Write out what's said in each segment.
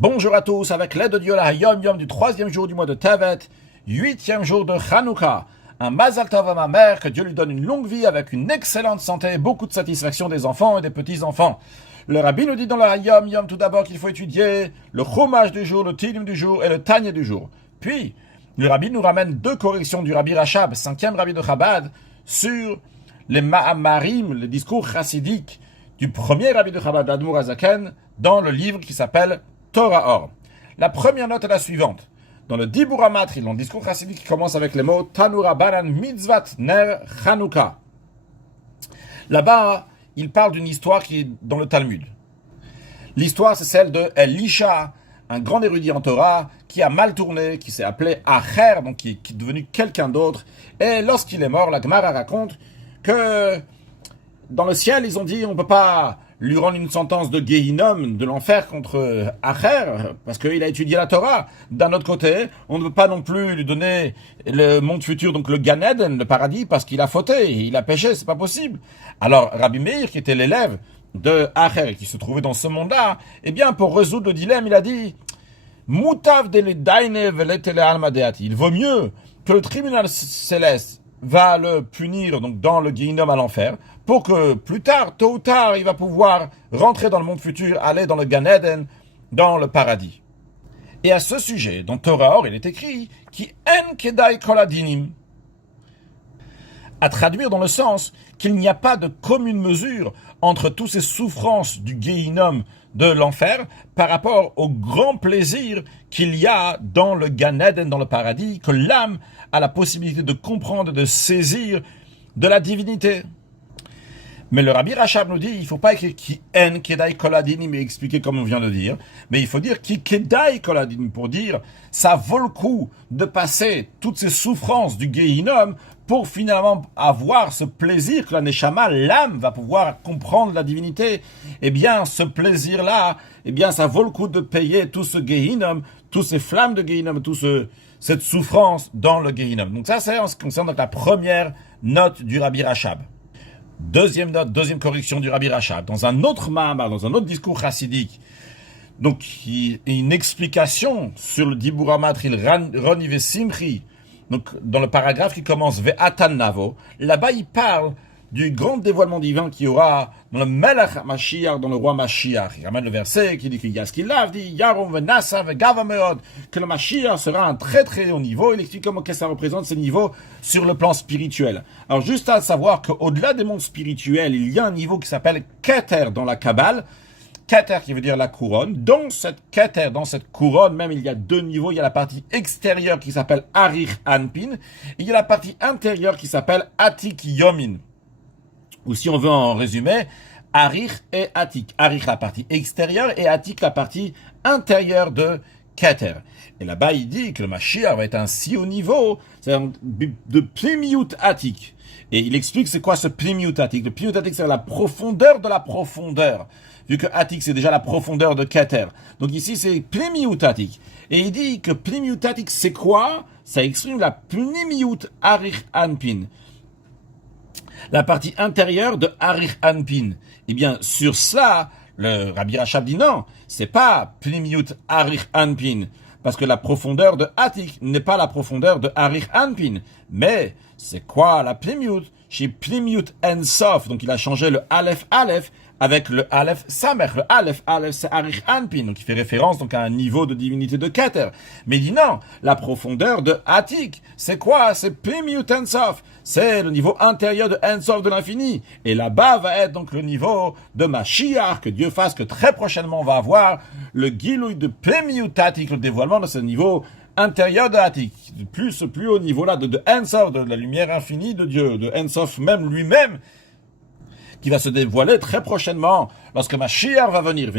Bonjour à tous, avec l'aide de Dieu, la Yom Yom du 3e jour du mois de Tevet, 8e jour de Hanouka. Un Mazal Tov à ma mère, que Dieu lui donne une longue vie avec une excellente santé et beaucoup de satisfaction des enfants et des petits-enfants. Le Rabbi nous dit dans la Yom Yom tout d'abord qu'il faut étudier le Chumash du jour, le Tilim du jour et le Tanya du jour. Puis, le Rabbi nous ramène deux corrections du Rabbi Rachab, 5e Rabbi de Chabad, sur les Ma'amarim, les discours chassidiques du premier Rabbi de Chabad, Admor Hazaken, dans le livre qui s'appelle Torah Or. La première note est la suivante. Dans le Dibur HaMatri, dans le discours chassidique qui commence avec les mots Tanura Baran Mitzvat Ner Chanukah. Là-bas, il parle d'une histoire qui est dans le Talmud. L'histoire, c'est celle de Elisha, un grand érudit en Torah, qui a mal tourné, qui s'est appelé Acher, donc qui est devenu quelqu'un d'autre. Et lorsqu'il est mort, la Gemara raconte que dans le ciel, ils ont dit on ne peut pas lui rendre une sentence de Gehinom, de l'enfer contre Acher, parce qu'il a étudié la Torah. D'un autre côté, on ne peut pas non plus lui donner le monde futur, donc le Gan Eden, le paradis, parce qu'il a fauté, il a péché, c'est pas possible. Alors, Rabbi Meir, qui était l'élève de Acher, qui se trouvait dans ce monde-là, eh bien, pour résoudre le dilemme, il a dit Mutav de l'Edaine veletele alma deati. Il vaut mieux que le tribunal céleste va le punir donc dans le Gehinom à l'enfer, pour que plus tard, tôt ou tard, il va pouvoir rentrer dans le monde futur, aller dans le Gan Eden, dans le paradis. Et à ce sujet, dans Torah Or, il est écrit Ki en kedai kol adinim, à traduire dans le sens qu'il n'y a pas de commune mesure entre toutes ces souffrances du Gehinom, de l'enfer, par rapport au grand plaisir qu'il y a dans le Gan Eden, dans le paradis, que l'âme a la possibilité de comprendre, de saisir de la divinité. Mais le Rabbi Rachab nous dit, il ne faut pas écrire Ki en kedai kol adinim et expliquer comme on vient de dire, mais il faut dire Ki kedai kol adinim pour dire, ça vaut le coup de passer toutes ces souffrances du Gehinom pour finalement avoir ce plaisir que la Neshama, l'âme, va pouvoir comprendre la divinité. Eh bien, ce plaisir-là, eh bien, ça vaut le coup de payer tout ce Gehinom, toutes ces flammes de Gehinom, cette souffrance dans le Gehinom. Donc ça, c'est en ce qui concerne donc la première note du Rabbi Rachab. Deuxième note, deuxième correction du Rabbi Rachab. Dans un autre Mahamar, dans un autre discours chassidique, donc une explication sur le Dibur HaMatri, Roni Vesimchi, donc dans le paragraphe qui commence Ve'atan Navo, là-bas il parle du grand dévoilement divin qu'il y aura dans le Melech Mashiach, dans le roi Mashiach. Il ramène le verset qui dit que Yaskilav dit Yarom Venasa Vegava Meod, que le Mashiach sera un très très haut niveau. Il explique comment que ça représente ce niveau sur le plan spirituel. Alors juste à savoir qu'au-delà des mondes spirituels, il y a un niveau qui s'appelle Keter dans la Kabbale. Keter qui veut dire la couronne. Dans cette Keter, dans cette couronne, même il y a deux niveaux. Il y a la partie extérieure qui s'appelle Arich Anpin. Et il y a la partie intérieure qui s'appelle Atik Yomin. Ou si on veut en résumer, Arich et Atik. Arich la partie extérieure et Atik la partie intérieure de Keter. Et là-bas, il dit que le Mashiach va être un si haut niveau, c'est-à-dire de Plimiut Atik. Et il explique c'est quoi ce Plimiut Atik. Le Plimiut Atik, c'est la profondeur de la profondeur. Vu que Atik, c'est déjà la profondeur de Keter. Donc ici, c'est Plimiut Atik. Et il dit que Plimiut Atik, c'est quoi? Ça exprime la Plimiut Arich Anpin. La partie intérieure de Arich Anpin. Eh bien, sur cela, le Rabbi Rachab dit non, c'est pas Plimiut Arich Anpin, parce que la profondeur de Atik n'est pas la profondeur de Arich Anpin. Mais, c'est quoi la Plimiut? Chez Plimiut Ensof, donc il a changé le Aleph Aleph avec le Aleph Samech. Le Aleph Aleph, c'est Arich Anpin, donc il fait référence donc à un niveau de divinité de Keter. Mais il dit non, la profondeur de Atik, c'est quoi? C'est Plimiut Ensof. C'est le niveau intérieur de Ensof de l'infini. Et là-bas va être donc le niveau de Mashiach, que Dieu fasse que très prochainement on va avoir le Gilouï de Plimiut Atik, le dévoilement de ce niveau intérieur de Atik, plus haut niveau là de Ensof, de la lumière infinie de Dieu, de Ensof même lui-même, qui va se dévoiler très prochainement lorsque Mashiach va venir.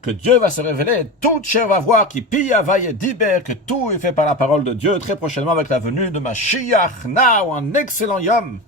Que Dieu va se révéler, toute chair va voir, qui pilla vaille diber, que tout est fait par la parole de Dieu très prochainement avec la venue de Mashiach. Now, un excellent yom.